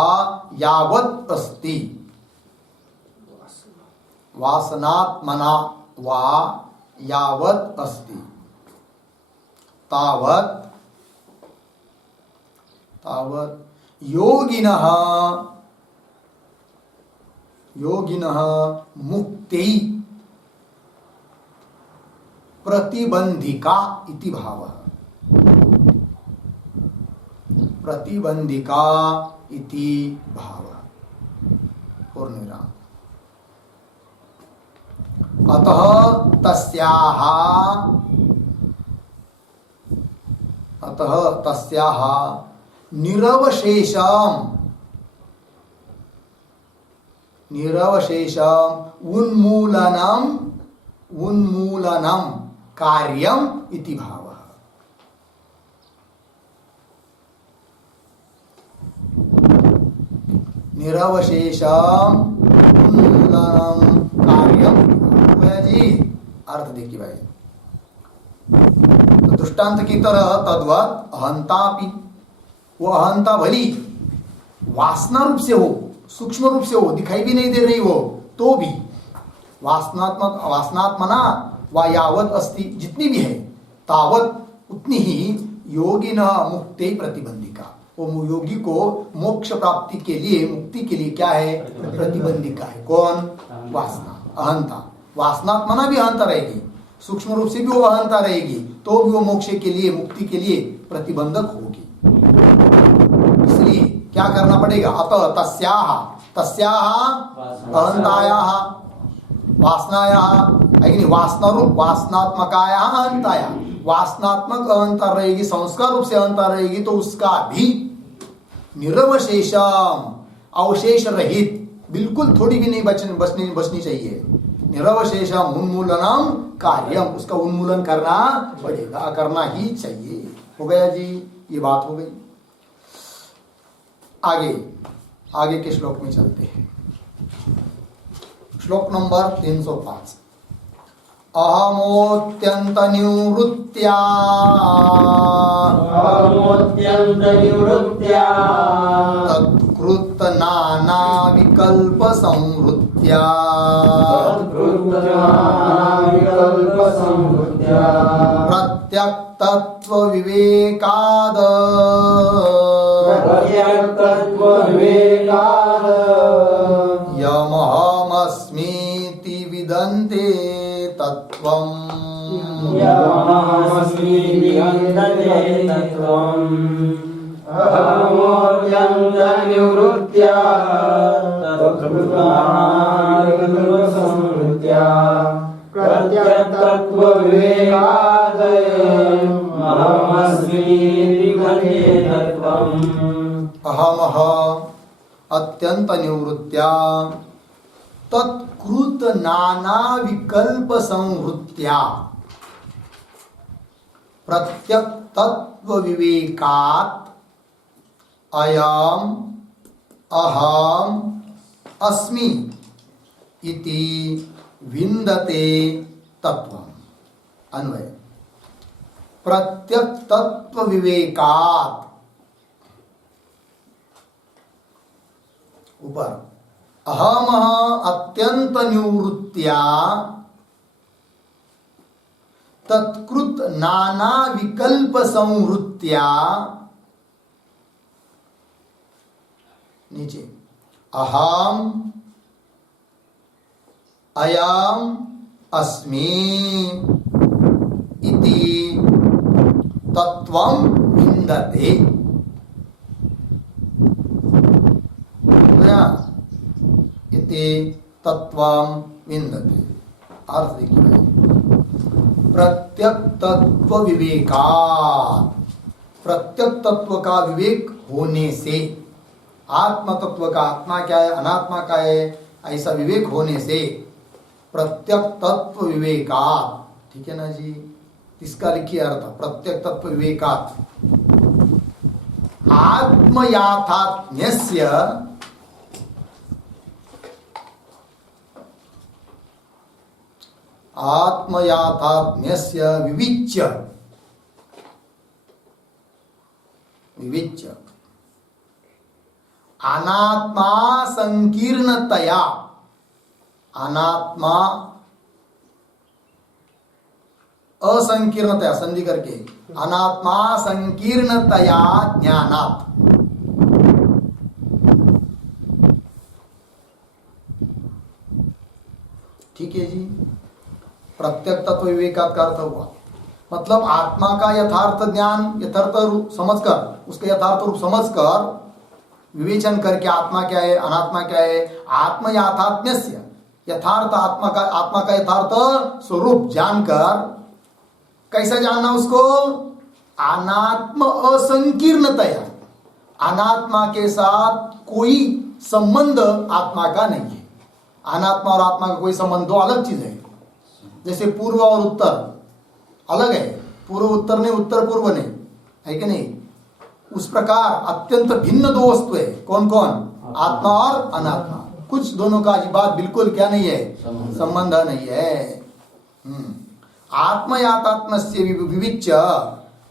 यावत् अस्ति, वासनात्मना वा यावत् अस्ति तावत्, तावत् योगिनः, योगिनः मुक्ति प्रतिबंधिका इति भावः, प्रतिबंधिका इति भावः, पूर्णविराम। अतः तस्याः, अतः तस्याः निरवशेषम, निरवशेषम उन्मूलनम, उन्मूलनम कार्यम इति भावः। निरवशेषम उन्मूलनम कार्यम जी, अर्थ देखिए भाई, तो दृष्टांत की तरह तद्वत् अहंतापि, वो अहंता भली वासना रूप से हो, सूक्ष्म रूप से हो, दिखाई भी नहीं दे रही हो, तो भी वासनात्मक, वासनात्मना वा यावत अस्ति, जितनी भी है तावत उतनी ही योगिना मुक्ति प्रतिबंधिका, वो योगी को मोक्ष प्राप्ति के लिए, मुक्ति के लिए क्या है? प्रतिबंधिका है। कौन? वासना, अहंता। वासनात्मना भी अहंता रहेगी, सूक्ष्म रूप से भी वो अहंता रहेगी, तो भी वो मोक्ष के लिए, मुक्ति के लिए प्रतिबंधक होगी। इसलिए क्या करना पड़ेगा? अतः तस्याः अहंतायाः वासनायाः, है कि नहीं? वासना रूप वासनात्मकायाः अहंतायाः, वासनात्मक अहंता रहेगी, संस्कार रूप से अहंता रहेगी, तो उसका भी निरवशेषम, अवशेष रहित, बिल्कुल थोड़ी भी नहीं बचनी चाहिए। निरवशेषम उन्मूलनम कार्यम, उसका उन्मूलन करना पड़ेगा, करना ही चाहिए। हो गया जी, ये बात हो गई। आगे के श्लोक में चलते हैं। श्लोक नंबर 305। अहमोत्यंत निवृत्त्या तत्कृत नाना विकल्प संवृत्त्या प्रत्यक तत्व विवेकाद यमहमस्मीति विदन्ते तत्त्वम्। अहमः अत्यंत निवृत्त्या तत्कृत नाना विकल्प संवृत्त्या प्रत्यक तत्व विवेकात् अयम अहम अस्मि इति विन्दते तत्वम्। अन्वय। प्रत्यक तत्व विवेकात्, ऊपर अहम अत्यंत निवृत्त्या तत्कृत नाना विकल्प संवृत्त्या, नीचे अहम अयम अस्मि इति तत्वं विन्दते। इति तत्वं विन्दते। अर्थ देखिए भाई, प्रत्यक तत्व विवेकात्, प्रत्यक तत्व का विवेक होने से, आत्म तत्व का आत्मा क्या है, अनात्मा का है, ऐसा विवेक होने से, प्रत्यक तत्व विवेकात्, ठीक है ना जी? इसका लिखिए अर्थ, प्रत्यक तत्व विवेकात् आत्मयाथात्म्यस्य विविच्य अनात्मा संकीर्णतया, अनात्मा असंकीर्णतया, संधि करके, अनात्मा संकीर्णतया ज्ञानात्। ठीक है जी? प्रत्यक तत्व विवेकात् का अर्थ हुआ, मतलब आत्मा का यथार्थ ज्ञान, यथार्थ रूप समझकर, उसके यथार्थ रूप समझकर विवेचन करके आत्मा क्या है, अनात्मा क्या है, आत्म याथात्म्यस्य, यथार्थ आत्मा का यथार्थ स्वरूप जानकर, कैसा जानना उसको? अनात्म असंकीर्णतया, अनात्मा के साथ कोई संबंध आत्मा का नहीं है। अनात्मा और आत्मा का कोई संबंध, दो अलग चीज है। जैसे पूर्व और उत्तर अलग है, पूर्व उत्तर नहीं, उत्तर पूर्व नहीं, है कि नहीं? उस प्रकार अत्यंत भिन्न दो वस्तु है। कौन कौन? आत्मा और अनात्मा। कुछ दोनों का बात बिल्कुल क्या नहीं है, संबंध नहीं है। आत्मयातात्म से विविच्य,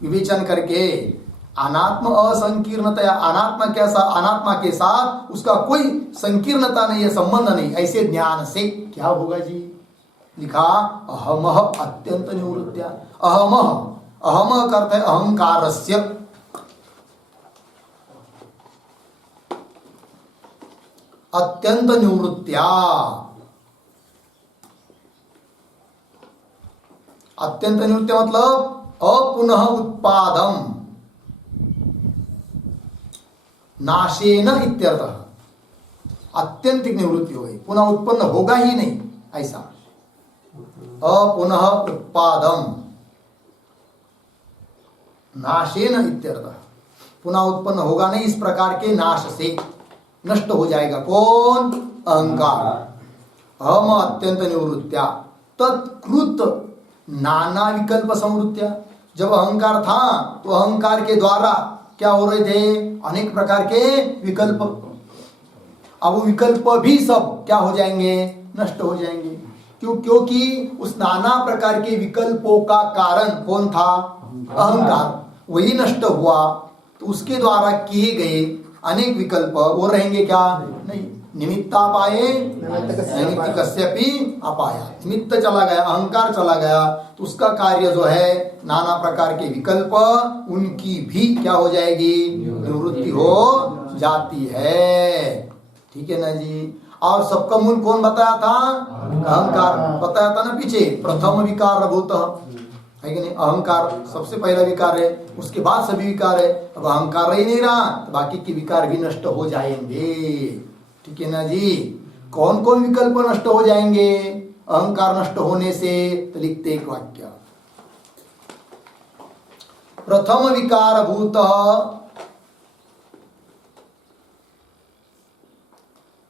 विवेचन करके अनात्म असंकीर्णतया, अनात्मा के साथ उसका कोई संकीर्णता नहीं है, संबंध नहीं, ऐसे ज्ञान से क्या होगा जी? लिखा अहम अत्यंत निवृत्त्या। अहम, अहम का अर्थ है अहंकारस्य, अत्यंत निवृत्त्या, अत्यंत निवृत्त्या मतलब अपुनः उत्पादम नाशेन इत्यर्थः। अत्यंतिक निवृत्ति हो गई, पुनः उत्पन्न होगा ही नहीं ऐसा। अपुनः उत्पादम नाशेन इत्यर्थः, पुनः उत्पन्न होगा नहीं इस प्रकार के नाश से नष्ट हो जाएगा। कौन? अहंकार। अहम अत्यंत निवृत्त्या तत्कृत नाना विकल्प संवृत्त्या। जब अहंकार था तो अहंकार के द्वारा क्या हो रहे थे? अनेक प्रकार के विकल्प। अब वो विकल्प भी सब क्या हो जाएंगे? नष्ट हो जाएंगे। क्योंकि उस नाना प्रकार के विकल्पों का कारण कौन था? अहंकार। वही नष्ट हुआ तो उसके द्वारा किए गए अनेक विकल्प वो रहेंगे क्या? नहीं। निमित्तापाये नैमित्तिकस्यापि अपाया। निमित्त चला गया, अहंकार चला गया तो उसका कार्य जो है नाना प्रकार के विकल्प उनकी भी क्या हो जाएगी? निवृत्ति हो जाती है। ठीक है ना जी। और सबका मूल कौन बताया था? अहंकार बताया था ना पीछे। प्रथम विकार भूत है कि नहीं? अहंकार सबसे पहला विकार है, उसके बाद सभी विकार है। अब अहंकार रह नहीं रहा तो बाकी के विकार भी नष्ट हो जाएंगे। ठीक है ना जी। कौन कौन विकल्प नष्ट हो जाएंगे अहंकार नष्ट होने से? तो लिखते एक वाक्य, प्रथम विकार भूत,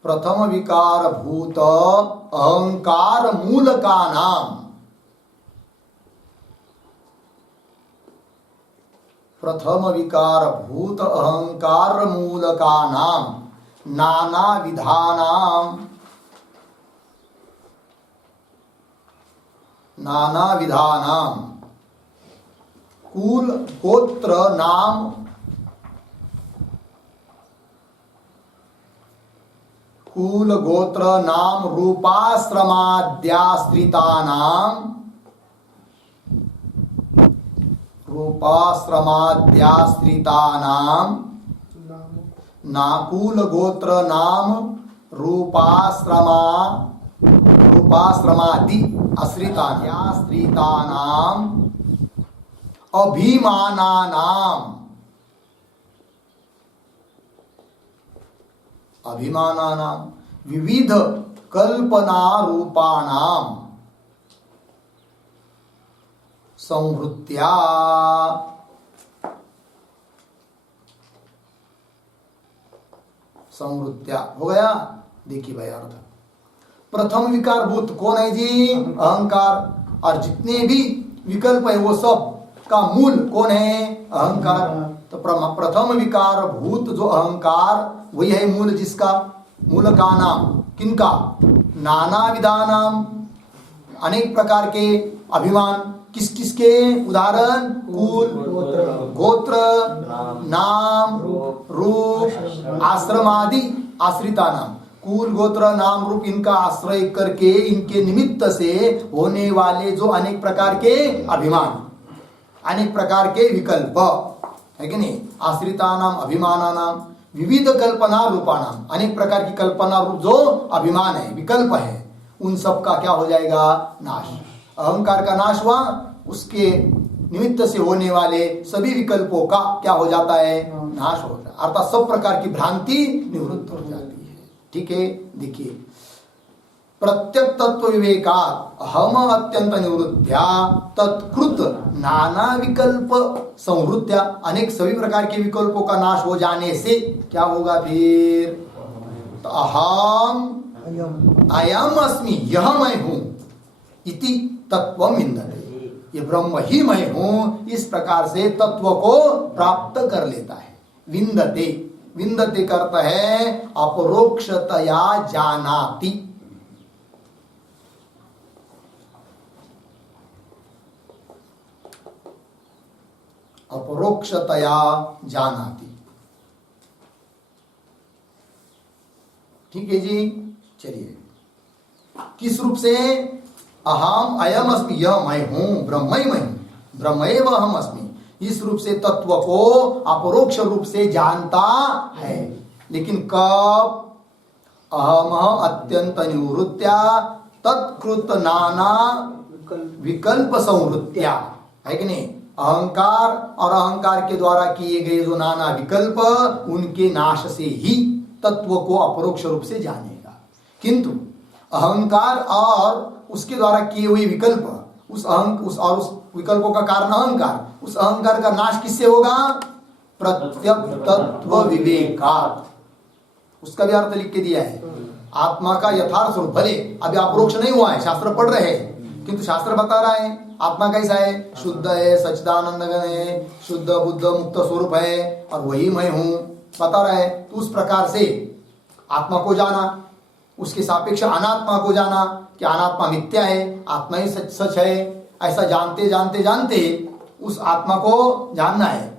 प्रथम विकार भूत अहंकार मूलका नाम, प्रथम विकार भूत अहंकार मूलका नाम नाना विधानाम, नाना विधानाम कुल गोत्र नाम, कुल गोत्र नाम रूपाश्रमाद्याश्रितानाम, रूपाश्रमाद्याश्रितानाम नाकुल गोत्र नाम रूपाश्रमादि आश्रितानाम अभिमानानाम, अभिमानानाम विविध कल्पना रूपाणाम संवृत्त्या, संवृत्त्या हो गया। देखिए भाई अर्थ, प्रथम विकार भूत कौन है जी? अहंकार। और जितने भी विकल्प है वो सब का मूल कौन है? अहंकार। तो प्रथम विकार भूत जो अहंकार वही है मूल, जिसका मूल का नाम किनका? नाना विधानाम, अनेक प्रकार के अभिमान। किस किस के उदाहरण? कुल गोत्र नाम रूप आश्रम आदि आश्रिता नाम। कुल गोत्र नाम रूप इनका आश्रय करके इनके निमित्त से होने वाले जो अनेक प्रकार के अभिमान, अनेक प्रकार के विकल्प है कि नहीं? आश्रिता नाम अभिमाना नाम विविध कल्पना रूपाणाम, अनेक प्रकार की कल्पना रूप जो अभिमान है विकल्प है उन सब का क्या हो जाएगा? नाश। अहंकार का नाश हुआ, उसके निमित्त से होने वाले सभी विकल्पों का क्या हो जाता है? नाश हो जाता है। अर्थात सब प्रकार की भ्रांति निवृत्त हो जाती है। ठीक है। देखिए, प्रत्यक तत्व विवेका हम अत्यंत निवृत्त्या तत्कृत नाना विकल्प संवृत्त्या, अनेक सभी प्रकार के विकल्पों का नाश हो जाने से क्या होगा फिर? तो अहम अयम अस्मि, यह मैं हूं इति तत्व विन्दते, ये ब्रह्म ही मैं हूं इस प्रकार से तत्व को प्राप्त कर लेता है। विन्दते, विन्दते करता है अपरोक्षतया जानाति, अपरोक्षतया जानाति। ठीक है जी। चलिए, किस रूप से? अहम अयम अस्मि, यह मैं हूं, ब्रह्म ही मैं हूं, ब्रह्मैव अहम अस्मि, इस रूप से तत्व को अपरोक्ष रूप से जानता है। लेकिन कब? अहम अत्यंत निवृत्त्या तत्कृत नाना विकल्प संवृत्त्या, है कि नहीं? अहंकार और अहंकार के द्वारा किए गए जो नाना विकल्प, उनके नाश से ही तत्व को अपरोक्ष रूप से जानेगा। किंतु अहंकार और उसके द्वारा किए हुए विकल्प, उस विकल्पों का कारण अहंकार, उस अहंकार का नाश किससे होगा? प्रत्यक तत्व विवेकात्। उसका भी अर्थ लिख के दिया है। आत्मा का यथार्थ स्वरूप, भले अभी अपरोक्ष नहीं हुआ है, शास्त्र पढ़ रहे हैं, किंतु शास्त्र बता रहा है आत्मा कैसा है? शुद्ध है, सच्चिदानंद घन है, शुद्ध बुद्ध मुक्त स्वरूप है, और वही मैं हूं, बता रहा है। तो उस प्रकार से आत्मा को जाना, उसके सापेक्ष अनात्मा को जाना कि अनात्मा मिथ्या है, आत्मा ही सच सच है, ऐसा जानते जानते जानते उस आत्मा को जानना है।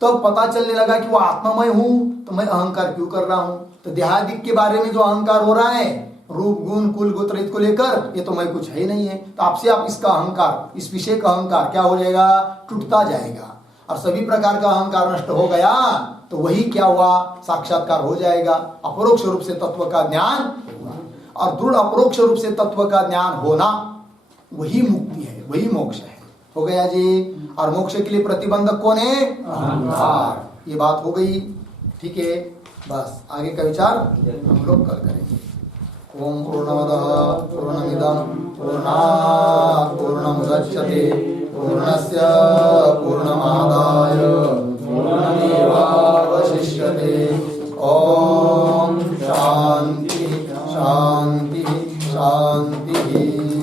तो पता चलने लगा कि वो आत्मामय हूं, तो मैं अहंकार क्यों कर रहा हूं? तो देहादिक के बारे में जो अहंकार हो रहा है, रूप गुण कुल गोत्र को लेकर, ये तो मैं कुछ है ही नहीं है। तो आपसे आप इसका अहंकार, इस विषय का अहंकार क्या हो जाएगा? टूटता जाएगा, और सभी प्रकार का अहंकार नष्ट हो गया तो वही क्या हुआ? साक्षात्कार हो जाएगा, अपरोक्ष रूप से तत्व का ज्ञान हुआ। और दृढ़ अपरोक्ष रूप से तत्व का ज्ञान होना वही मुक्ति है, वही मोक्ष है। हो गया जी। और मोक्ष के लिए प्रतिबंधक कौन है? अहंकार। ये बात हो गई, ठीक है। बस आगे का विचार हम लोग कल करेंगे। ओम पूर्णमदः पूर्णमिदं पूर्णात् पूर्णमुदच्यते पूर्णस्य पूर्णमादाय पूर्णमेवावशिष्यते। ओम शांति शांति शांति।